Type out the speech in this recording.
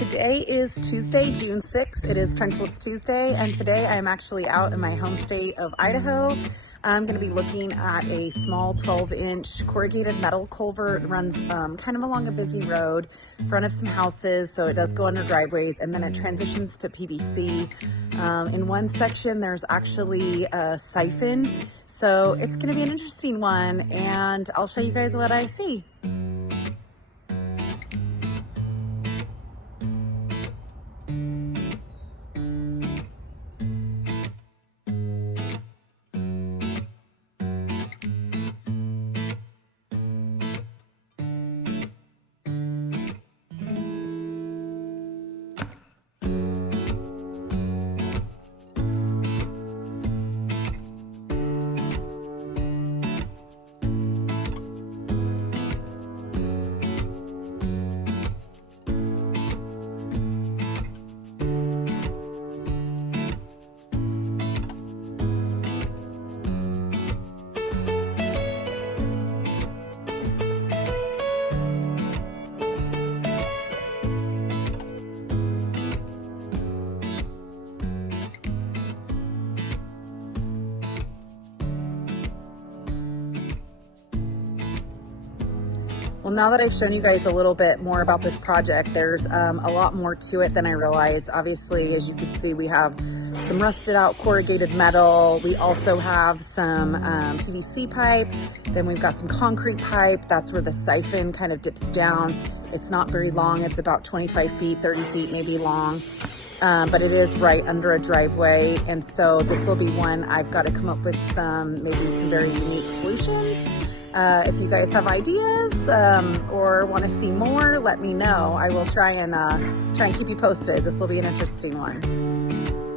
Today is Tuesday, June 6th. It is Trenchless Tuesday, and today I'm actually out in my home state of Idaho. I'm going to be looking at a small 12-inch corrugated metal culvert. It runs kind of along a busy road in front of some houses, so it does go under driveways, and then it transitions to PVC. In one section, there's actually a siphon, so it's going to be an interesting one, and I'll show you guys what I see. Well, now that I've shown you guys a little bit more about this project, there's a lot more to it than I realized. Obviously, as you can see, we have some rusted out corrugated metal. We also have some PVC pipe. Then we've got some concrete pipe. That's where the siphon kind of dips down. It's not very long. It's about 25 feet, 30 feet maybe long. But it is right under a driveway. And so this will be one I've got to come up with maybe some very unique solutions. If you guys have ideas or want to see more, let me know. I will try and keep you posted. This will be an interesting one.